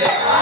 Deus.